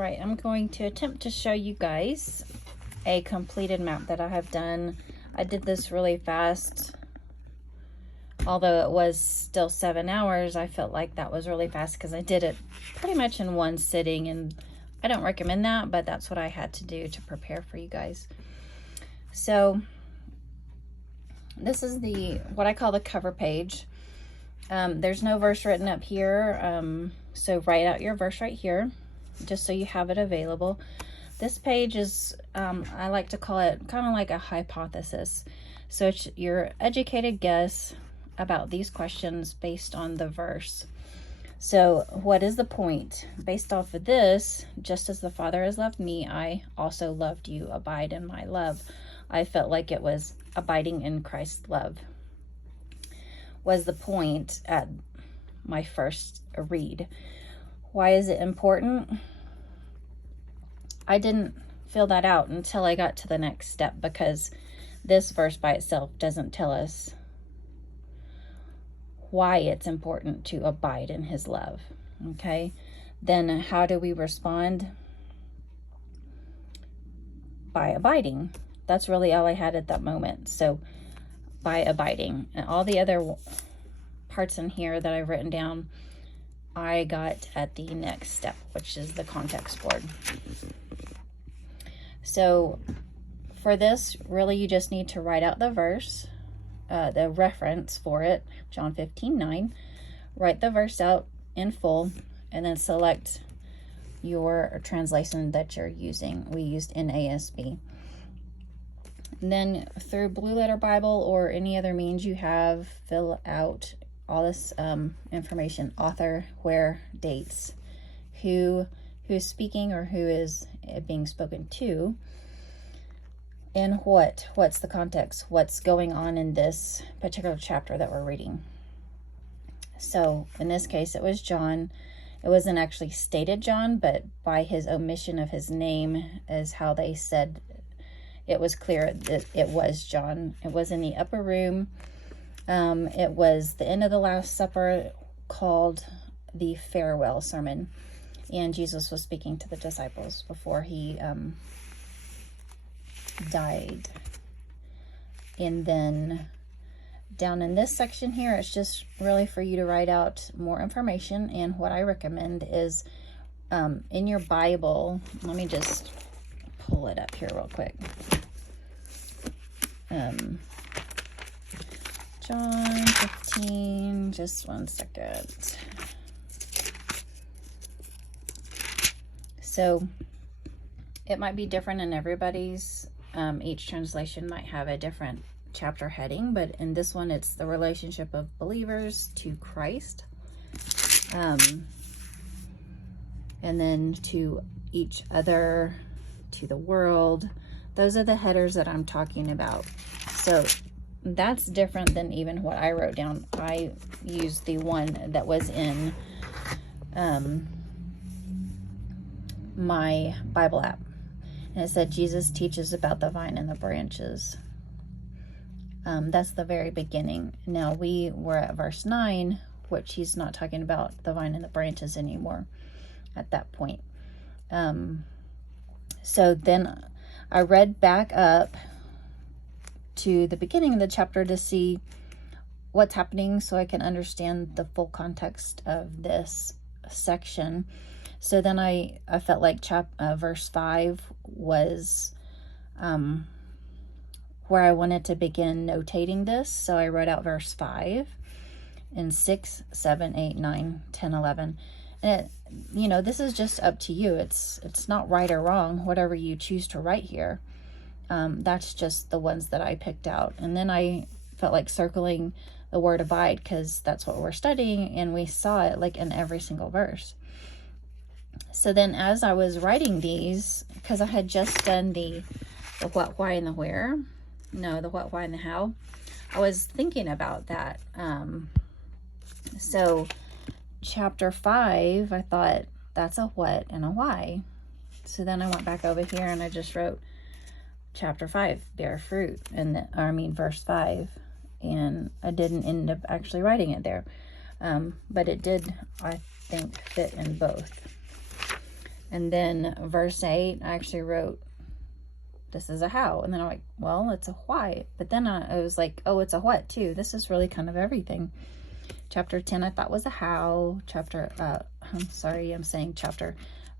right, I'm going to attempt to show you guys a completed map that I have done. I did this really fast. Although it was still 7 hours, I felt like that was really fast because I did it pretty much in one sitting, and I don't recommend that, but that's what I had to do to prepare for you guys. So this is what I call the cover page. There's no verse written up here, so write out your verse right here, just so you have it available. This page is, I like to call it kind of like a hypothesis. So it's your educated guess about these questions based on the verse. So what is the point? Based off of this, just as the Father has loved me, I also loved you. Abide in my love. I felt like it was abiding in Christ's love was the point at my first read. Why is it important? I didn't feel that out until I got to the next step, because this verse by itself doesn't tell us why it's important to abide in his love. Okay, then how do we respond? By abiding. That's really all I had at that moment. So by abiding, and all the other parts in here that I've written down, I got at the next step, which is the context board. So for this, really, you just need to write out the verse, the reference for it, John 15:9. Write the verse out in full, and then select your translation that you're using. We used NASB. And then through Blue Letter Bible or any other means you have, fill out all this information: author, where, dates, who is speaking or who is being spoken to, and what's the context, what's going on in this particular chapter that we're reading. So in this case, it was John. It wasn't actually stated John, but by his omission of his name is how they said it was clear that it was John. It was in the upper room. It was the end of the Last Supper, called the farewell sermon, and Jesus was speaking to the disciples before he died. And then down in this section here, it's just really for you to write out more information. And what I recommend is in your Bible, let me just pull it up here real quick. John 15, just one second. So it might be different in everybody's. Each translation might have a different chapter heading, but in this one, it's the relationship of believers to Christ, and then to each other, to the world. Those are the headers that I'm talking about. So that's different than even what I wrote down. I used the one that was in my Bible app, and it said Jesus teaches about the vine and the branches. That's the very beginning. Now we were at verse 9, which he's not talking about the vine and the branches anymore at that point. So then I read back up to the beginning of the chapter to see what's happening, so I can understand the full context of this section. So then I felt like verse 5 was where I wanted to begin notating this. So I wrote out verse 5 and 6, 7, 8, 9, 10, 11. And this is just up to you. It's not right or wrong, whatever you choose to write here. That's just the ones that I picked out. And then I felt like circling the word abide, because that's what we're studying, and we saw it like in every single verse. So then as I was writing these, because I had just done the what, why, and the where, the what, why, and the how, I was thinking about that. So chapter 5, I thought that's a what and a why. So then I went back over here and I just wrote chapter 5, bear fruit, verse 5, and I didn't end up actually writing it there, but it did, I think, fit in both. And then verse 8, I actually wrote, this is a how. And then I'm like, well, it's a why. But then I was like, oh, it's a what too. This is really kind of everything. Chapter 10, I thought was a how.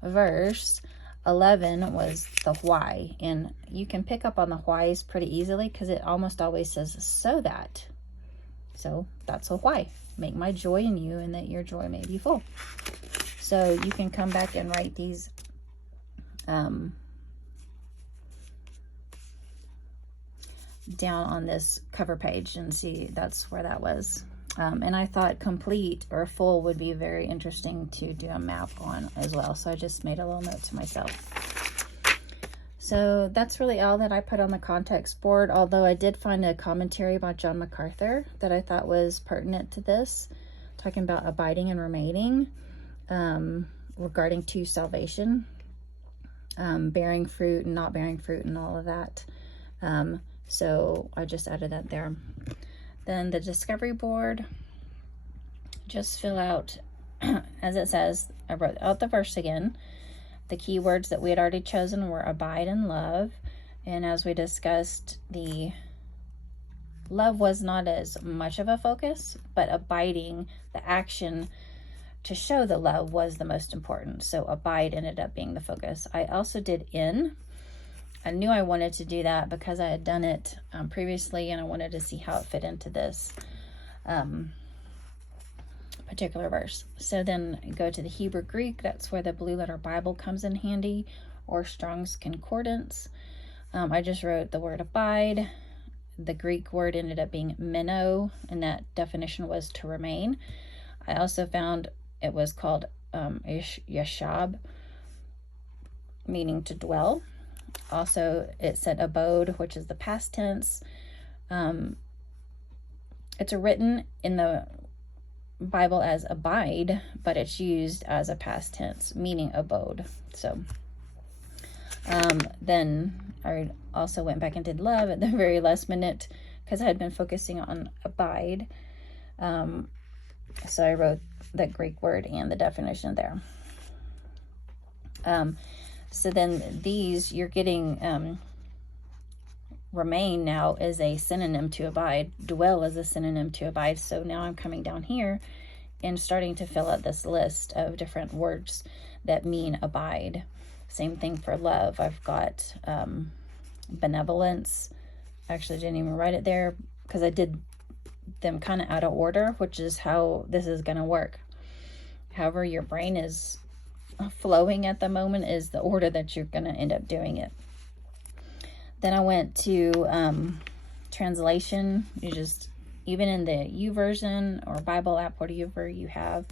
Verse 11 was the why. And you can pick up on the whys pretty easily because it almost always says so that. So that's a why. Make my joy in you and that your joy may be full. So you can come back and write these down on this cover page and see that's where that was. And I thought complete or full would be very interesting to do a map on as well. So I just made a little note to myself. So that's really all that I put on the context board, although I did find a commentary by John MacArthur that I thought was pertinent to this, talking about abiding and remaining, regarding to salvation, bearing fruit and not bearing fruit and all of that. So I just added that there. Then the discovery board, just fill out, as it says, I wrote out the verse again. The key words that we had already chosen were abide and love. And as we discussed, the love was not as much of a focus, but abiding, the action to show the love, was the most important. So abide ended up being the focus. I also did in. I knew I wanted to do that because I had done it previously, and I wanted to see how it fit into this particular verse. So then go to the Hebrew Greek. That's where the Blue Letter Bible comes in handy, or Strong's Concordance. I just wrote the word abide. The Greek word ended up being meno, and that definition was to remain. I also found it was called yashab, meaning to dwell. Also, it said abode, which is the past tense. It's written in the Bible as abide, but it's used as a past tense, meaning abode. So then I also went back and did love at the very last minute because I had been focusing on abide. So I wrote the Greek word and the definition there. So then these, you're getting, remain now is a synonym to abide. Dwell is a synonym to abide. So now I'm coming down here and starting to fill out this list of different words that mean abide. Same thing for love. I've got benevolence. I actually didn't even write it there because I did them kind of out of order, which is how this is going to work. However your brain is flowing at the moment is the order that you're going to end up doing it. Then I went to translation. You just, even in the YouVersion or Bible app, whatever you have,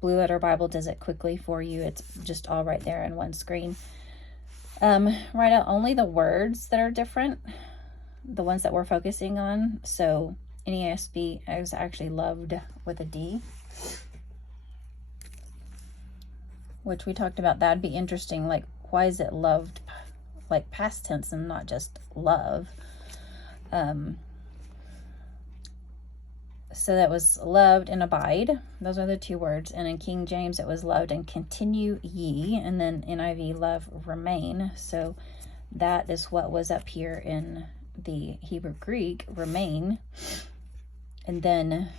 Blue Letter Bible does it quickly for you. It's just all right there in one screen. Write out only the words that are different, the ones that we're focusing on. So NASB is actually loved with a D, which we talked about. That'd be interesting. Like, why is it loved, like past tense and not just love? So that was loved and abide. Those are the two words. And in King James, it was loved and continue ye. And then NIV, love, remain. So that is what was up here in the Hebrew Greek, remain. And then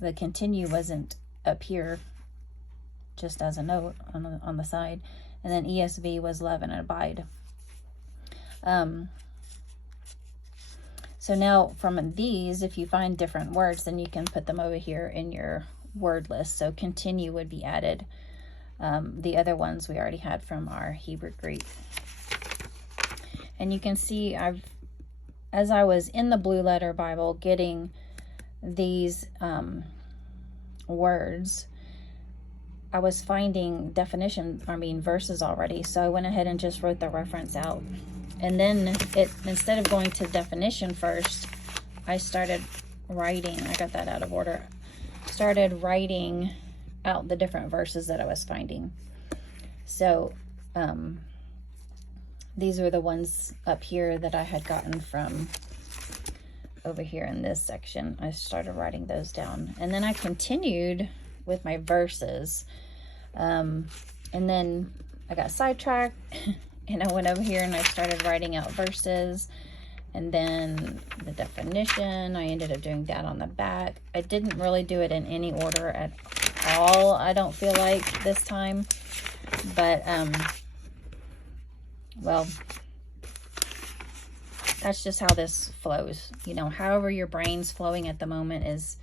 the continue wasn't up here, just as a note on the side. And then ESV was love and abide. So now from these, if you find different words, then you can put them over here in your word list. So continue would be added. The other ones we already had from our Hebrew Greek. And you can see as I was in the Blue Letter Bible getting these words, I was finding verses already. So I went ahead and just wrote the reference out. And then instead of going to definition first, I started writing. I got that out of order. Started writing out the different verses that I was finding. So these were the ones up here that I had gotten from over here in this section. I started writing those down. And then I continued with my verses. And then I got sidetracked and I went over here and I started writing out verses, and then the definition. I ended up doing that on the back. I didn't really do it in any order at all, I don't feel like, this time. But, well, that's just how this flows. You know, however your brain's flowing at the moment is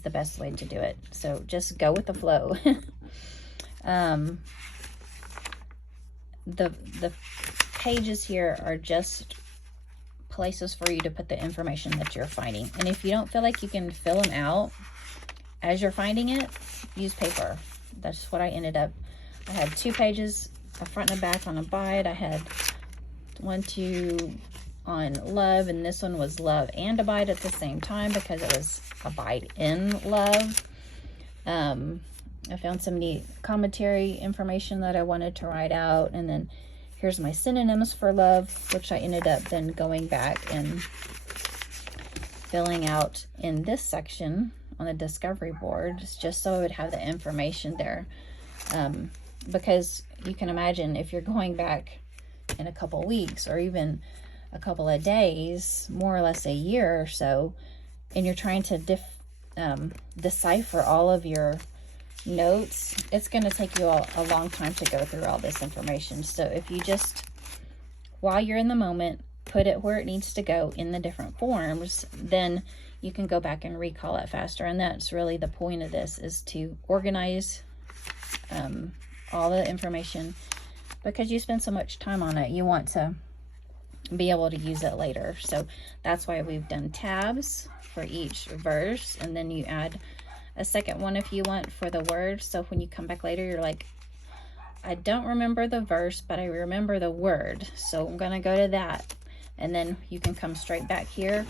the best way to do it. So just go with the flow. The pages here are just places for you to put the information that you're finding. And if you don't feel like you can fill them out as you're finding it, use paper. That's what I ended up. I had 2 pages, a front and a back on Abide. I had 1, 2 on Love, and this one was Love and Abide at the same time because it was Abide in Love. I found some neat commentary information that I wanted to write out, and then here's my synonyms for love, which I ended up then going back and filling out in this section on the discovery board, just so I would have the information there. Because you can imagine if you're going back in a couple weeks or even a couple of days, more or less a year or so, and you're trying to decipher all of your notes, it's going to take you a long time to go through all this information. So if you just, while you're in the moment, put it where it needs to go in the different forms, then you can go back and recall it faster. And that's really the point of this, is to organize all the information, because you spend so much time on it, you want to be able to use it later. So that's why we've done tabs for each verse, and then you add a second one if you want for the word. So when you come back later, you're like, I don't remember the verse, but I remember the word, so I'm gonna go to that. And then you can come straight back here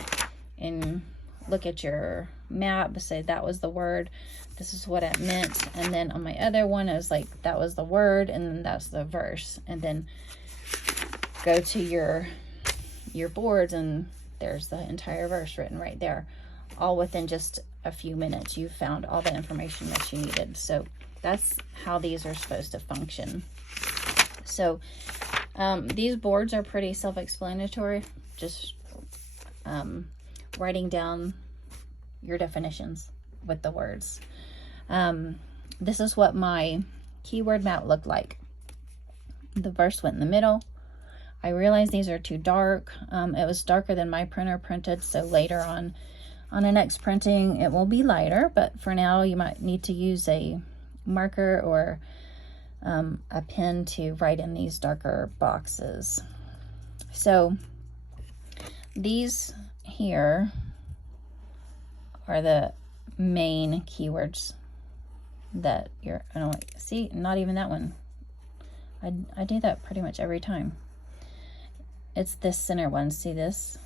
and look at your map, say that was the word, this is what it meant. And then on my other one, I was like, that was the word, and then that's the verse. And then go to your boards, and there's the entire verse written right there, all within just a few minutes. You found all the information that you needed. So that's how these are supposed to function. So these boards are pretty self-explanatory, just writing down your definitions with the words. This is what my keyword map looked like. The verse went in the middle. I realized these are too dark. It was darker than my printer printed, so later on the next printing it will be lighter, but for now you might need to use a marker or a pen to write in these darker boxes. So these here are the main keywords that you're, I don't see, not even that one. I do that pretty much every time. It's this center one. See this?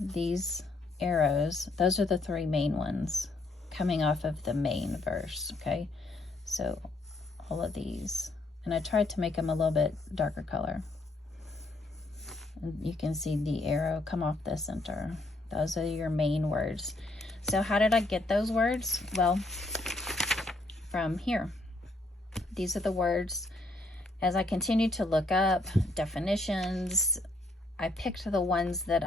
These arrows, those are the 3 main ones coming off of the main verse, okay? So all of these, and I tried to make them a little bit darker color. And you can see the arrow come off the center. Those are your main words. So how did I get those words? Well, from here. These are the words. As I continued to look up definitions, I picked the ones that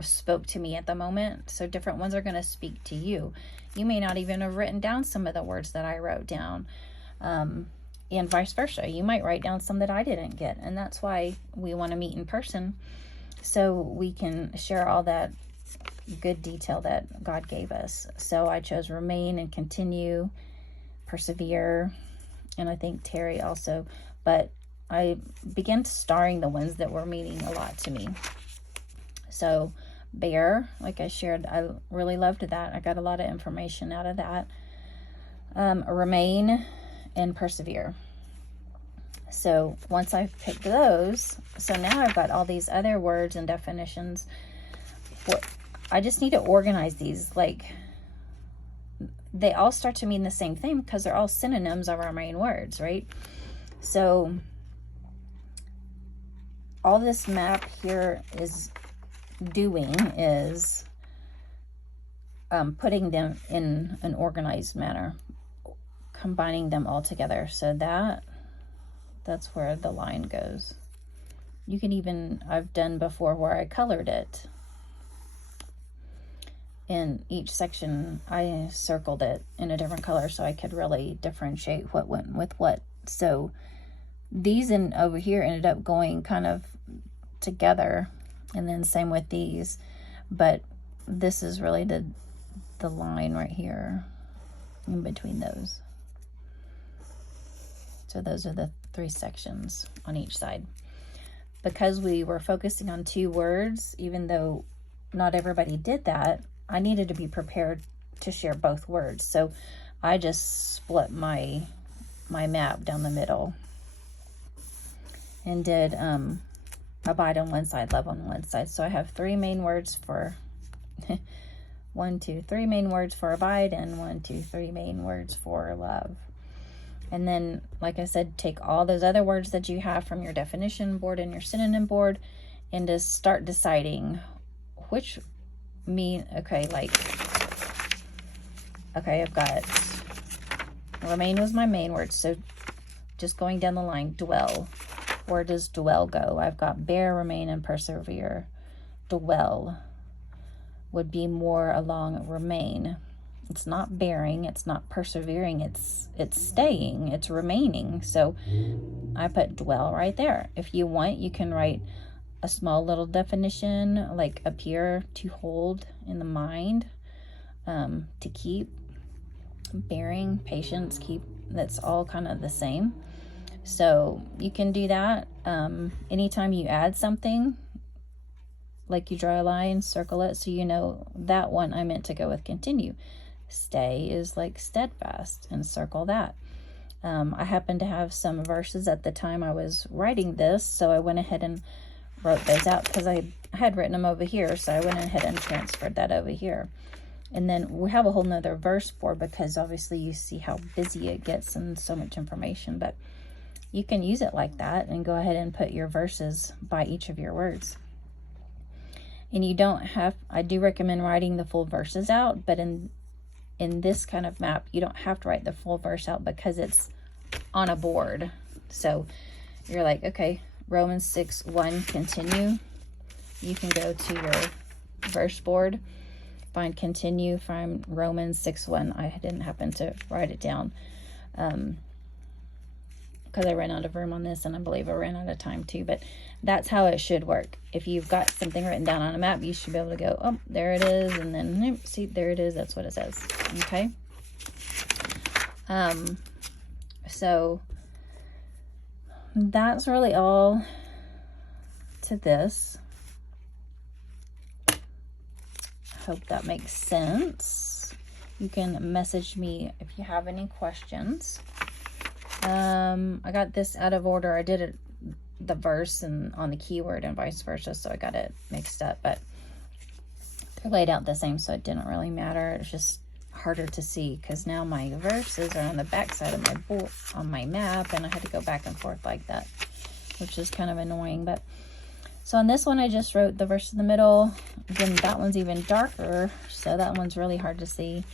spoke to me at the moment. So different ones are going to speak to you. You may not even have written down some of the words that I wrote down, and vice versa. You might write down some that I didn't get, and that's why we want to meet in person, so we can share all that good detail that God gave us. So I chose remain and continue, persevere, and I think Terry also, but I began starring the ones that were meaning a lot to me. So bear, like I shared, I really loved that. I got a lot of information out of that. Remain and persevere. So once I picked those, so now I've got all these other words and definitions. I just need to organize these. Like, they all start to mean the same thing because they're all synonyms of our main words, right? So all this map here is doing is putting them in an organized manner, combining them all together. So that That's where the line goes. You can even, I've done before where I colored it. In each section, I circled it in a different color so I could really differentiate what went with what. So these over here ended up going kind of together, and then same with these. But this is really the line right here in between those. So those are the 3 sections on each side. Because we were focusing on 2 words, even though not everybody did that, I needed to be prepared to share both words. So I just split my map down the middle and did abide on one side, love on one side. So I have 3 main words for 1, 2, 3 main words for abide, and 1, 2, 3 main words for love. And then, like I said, take all those other words that you have from your definition board and your synonym board and just start deciding which okay, I've got remain was my main word. So just going down the line, dwell. Where does dwell go? I've got bear, remain, and persevere. Dwell would be more along remain. It's not bearing, it's not persevering, it's staying, it's remaining. So I put dwell right there. If you want, you can write a small little definition, like appear, to hold in the mind, to keep, bearing, patience, keep. That's all kind of the same. So you can do that. Anytime you add something, like you draw a line, circle it, so you know that one I meant to go with continue. Stay is like steadfast, and circle that. I happened to have some verses at the time I was writing this, so I went ahead and wrote those out because I had written them over here, so I went ahead and transferred that over here. And then we have a whole nother verse board because obviously you see how busy it gets and so much information, but you can use it like that and go ahead and put your verses by each of your words. And you don't have, I do recommend writing the full verses out, but in this kind of map, you don't have to write the full verse out because it's on a board. So you're like, okay, Romans 6:1, continue. You can go to your verse board, find continue, find Romans 6:1. I didn't happen to write it down because I ran out of room on this, and I believe I ran out of time too, but that's how it should work. If you've got something written down on a map, you should be able to go, oh, there it is, and then see, there it is, that's what it says. Okay. So that's really all to this. Hope that makes sense. You can message me if you have any questions. I got this out of order. I did it, the verse and on the keyword and vice versa, so I got it mixed up, but they're laid out the same, so it didn't really matter. It's just harder to see because now my verses are on the back side of my board on my map, and I had to go back and forth like that, which is kind of annoying. But so on this one, I just wrote the verse in the middle. Again, that one's even darker, so that one's really hard to see.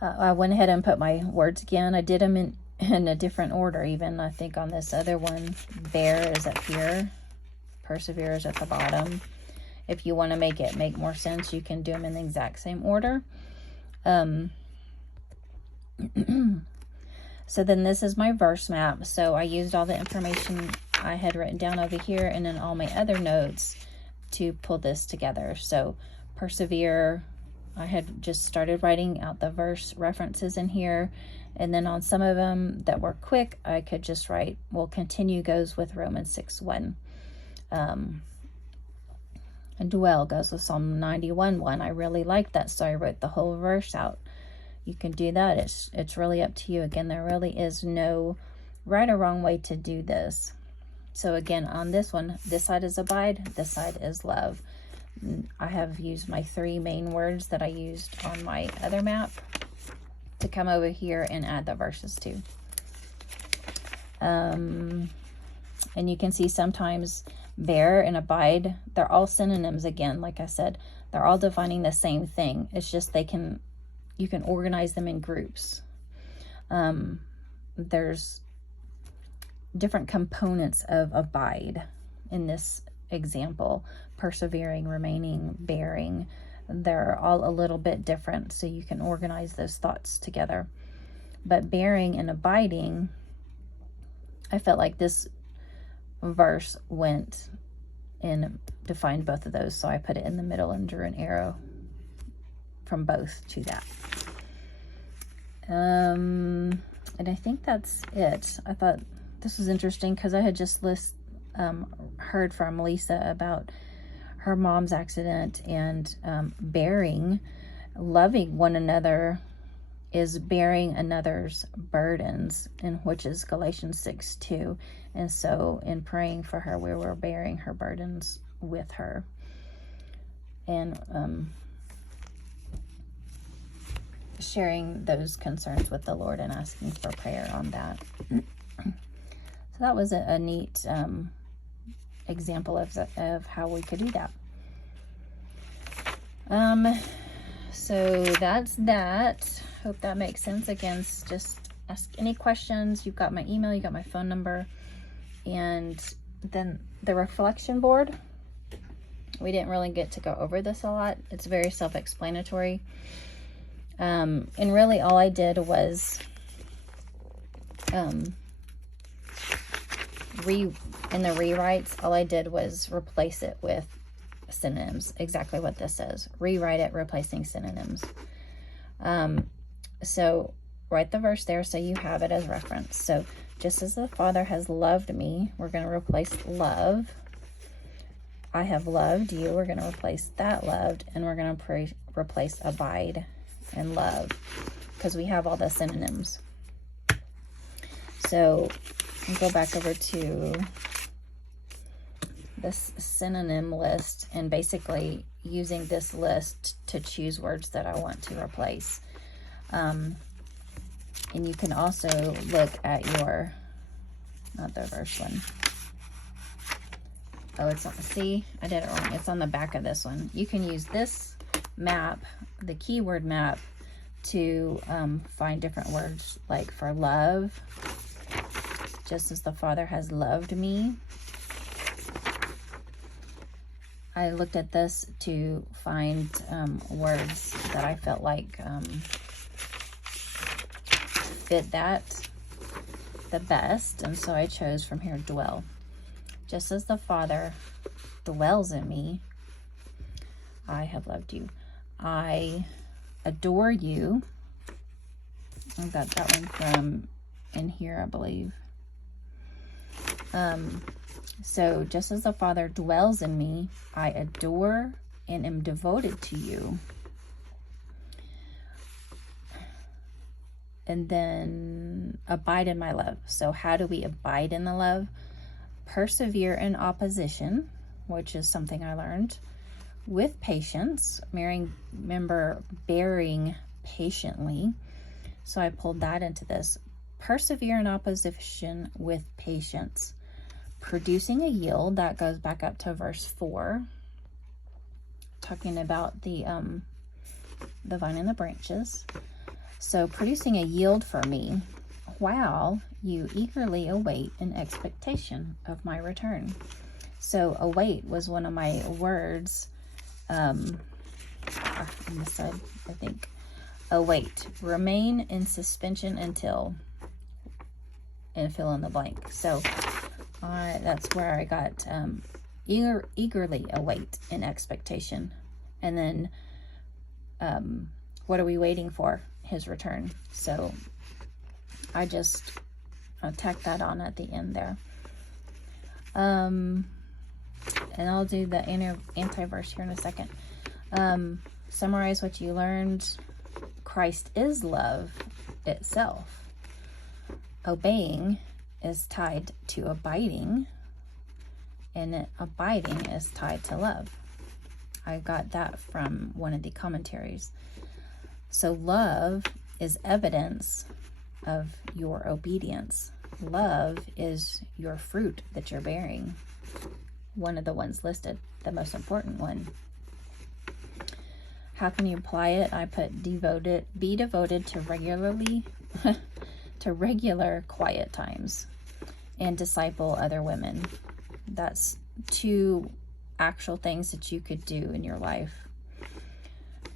I went ahead and put my words again. I did them in a different order even. I think on this other one, bear is up here, persevere is at the bottom. If you want to make it make more sense, you can do them in the exact same order. So then this is my verse map. So I used all the information I had written down over here and then all my other notes to pull this together. So persevere, I had just started writing out the verse references in here, and then on some of them that were quick, I could just write, well, continue goes with Romans 6:1. And dwell goes with Psalm 91:1. I really like that, so I wrote the whole verse out. You can do that. It's really up to you. Again, there really is no right or wrong way to do this. So again, on this one, this side is abide, this side is love. I have used my 3 main words that I used on my other map to come over here and add the verses to. And you can see sometimes bear and abide, they're all synonyms again. Like I said, they're all defining the same thing. It's just you can organize them in groups. there's different components of abide in this example: persevering, remaining, bearing. They're all a little bit different, so you can organize those thoughts together. But bearing and abiding, I felt like this verse went and defined both of those, so I put it in the middle and drew an arrow from both to that. And I think that's it. I thought this was interesting because I had just heard from Lisa about her mom's accident, and bearing, loving one another is bearing another's burdens, and which is Galatians 6:2. And so in praying for her, we were bearing her burdens with her, and sharing those concerns with the Lord and asking for prayer on that. So that was a neat example of how we could do that. So that's that. Hope that makes sense. Again, just ask any questions. You've got my email, you got my phone number, and then the reflection board. We didn't really get to go over this a lot. It's very self-explanatory. And really all I did was in the rewrites, all I did was replace it with synonyms. Exactly what this says. Rewrite it, replacing synonyms. So write the verse there so you have it as reference. So just as the Father has loved me, we're going to replace love. I have loved you. We're going to replace that loved, and we're going to replace abide and love, because we have all the synonyms. So I'll go back over to this synonym list, and basically using this list to choose words that I want to replace. And you can also look at your, not the verse one. Oh, it's on, see, I did it wrong. It's on the back of this one. You can use this map, the keyword map, to find different words, like for love, just as the Father has loved me. I looked at this to find words that I felt like fit that the best, and so I chose from here dwell. Just as the Father dwells in me, I have loved you. I adore you. I got that one from in here, I believe. So just as the Father dwells in me, I adore and am devoted to you. And then abide in my love. So how do we abide in the love? Persevere in opposition, which is something I learned, with patience. Remember bearing patiently. So I pulled that into this. Persevere in opposition with patience. Producing a yield, that goes back up to verse 4, talking about the vine and the branches. So producing a yield for me, while you eagerly await in expectation of my return. So await was one of my words on this side, I think. Await, remain in suspension until, and fill in the blank. So that's where I got eagerly await in expectation. And then what are we waiting for? His return. So I just tacked that on at the end there. And I'll do the anti-verse here in a second. Summarize what you learned. Christ is love itself. Obeying is tied to abiding, and abiding is tied to love. I got that from one of the commentaries. So love is evidence of your obedience. Love is your fruit that you're bearing. One of the ones listed, the most important one. How can you apply it? I put devoted, be devoted to regularly to regular quiet times and disciple other women. That's 2 actual things that you could do in your life.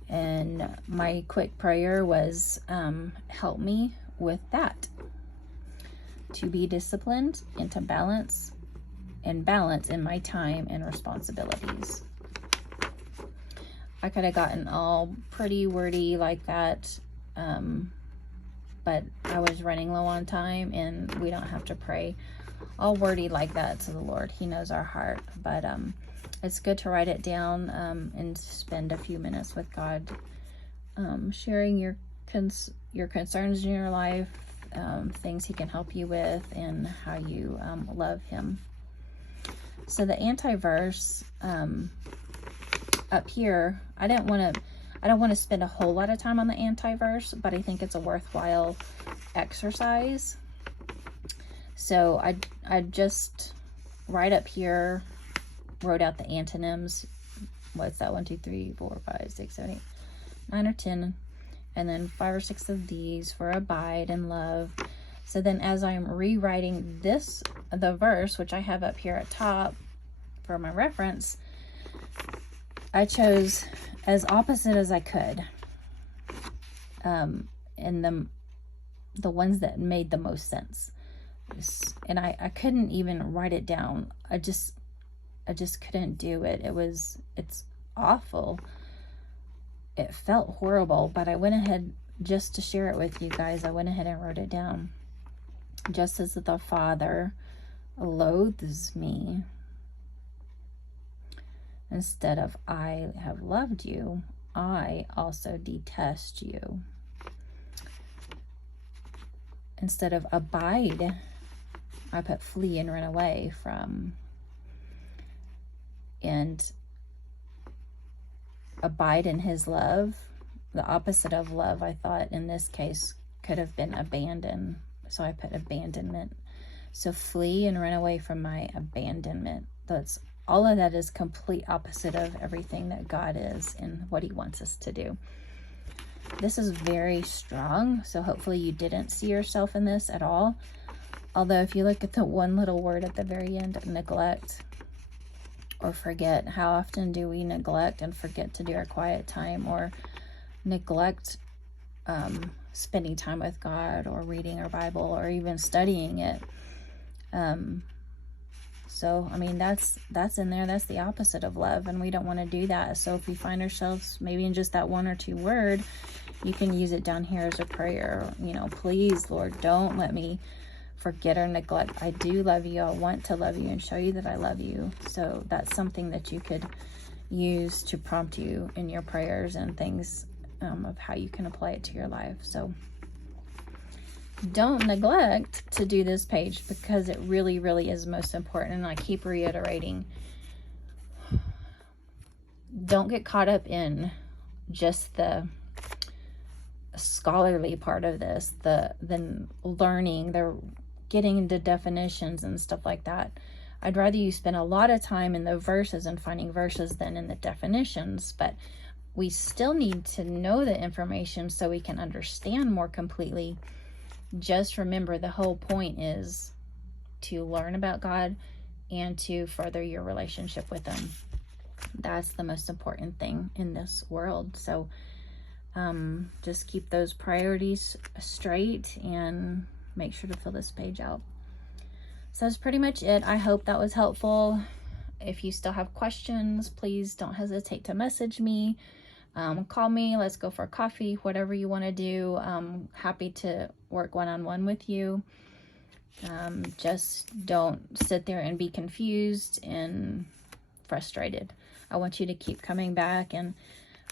And my quick prayer was, help me with that, to be disciplined and to balance in my time and responsibilities. I could have gotten all pretty wordy like that, but I was running low on time, and we don't have to pray all wordy like that to the Lord. He knows our heart. But it's good to write it down and spend a few minutes with God, sharing your concerns in your life, things he can help you with, and how you love him. So the anti-verse up here, I don't want to spend a whole lot of time on the anti-verse, but I think it's a worthwhile exercise. So I just right up here wrote out the antonyms. What's that? 1, 2, 3, 4, 5, 6, 7, 8, 9 or 10, and then 5 or 6 of these for abide and love. So then as I'm rewriting the verse, which I have up here at top for my reference, I chose as opposite as I could, and the ones that made the most sense. And I couldn't even write it down. I just couldn't do it. It's awful. It felt horrible, but I went ahead, just to share it with you guys, I went ahead and wrote it down. Just as the Father loathes me, instead of I have loved you, I also detest you. Instead of abide, I put flee and run away from. And abide in his love, the opposite of love, I thought in this case could have been abandon. So I put abandonment. So flee and run away from my abandonment. All of that is complete opposite of everything that God is and what he wants us to do. This is very strong, so hopefully you didn't see yourself in this at all. Although if you look at the one little word at the very end, neglect or forget, how often do we neglect and forget to do our quiet time, or neglect spending time with God, or reading our Bible, or even studying it? So, I mean, that's in there. That's the opposite of love, and we don't want to do that. So if we find ourselves maybe in just that 1 or 2 word, you can use it down here as a prayer. Please, Lord, don't let me forget or neglect. I do love you. I want to love you and show you that I love you. So that's something that you could use to prompt you in your prayers and things, of how you can apply it to your life. So don't neglect to do this page, because it really, really is most important. And I keep reiterating, don't get caught up in just the scholarly part of this, the learning, the getting into definitions and stuff like that. I'd rather you spend a lot of time in the verses and finding verses than in the definitions, but we still need to know the information so we can understand more completely. Just remember, the whole point is to learn about God and to further your relationship with him. That's the most important thing in this world. So just keep those priorities straight and make sure to fill this page out. So that's pretty much it. I hope that was helpful. If you still have questions, please don't hesitate to message me. Call me, let's go for a coffee, whatever you want to do. I'm happy to work one-on-one with you. Just don't sit there and be confused and frustrated. I want you to keep coming back, and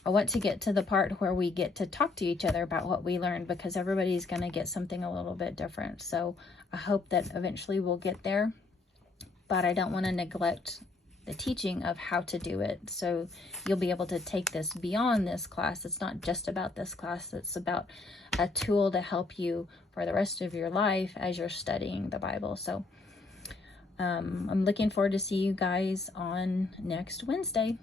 I want to get to the part where we get to talk to each other about what we learned, because everybody's going to get something a little bit different. So I hope that eventually we'll get there, but I don't want to neglect the teaching of how to do it. So you'll be able to take this beyond this class. It's not just about this class. It's about a tool to help you for the rest of your life as you're studying the Bible. So I'm looking forward to see you guys on next Wednesday.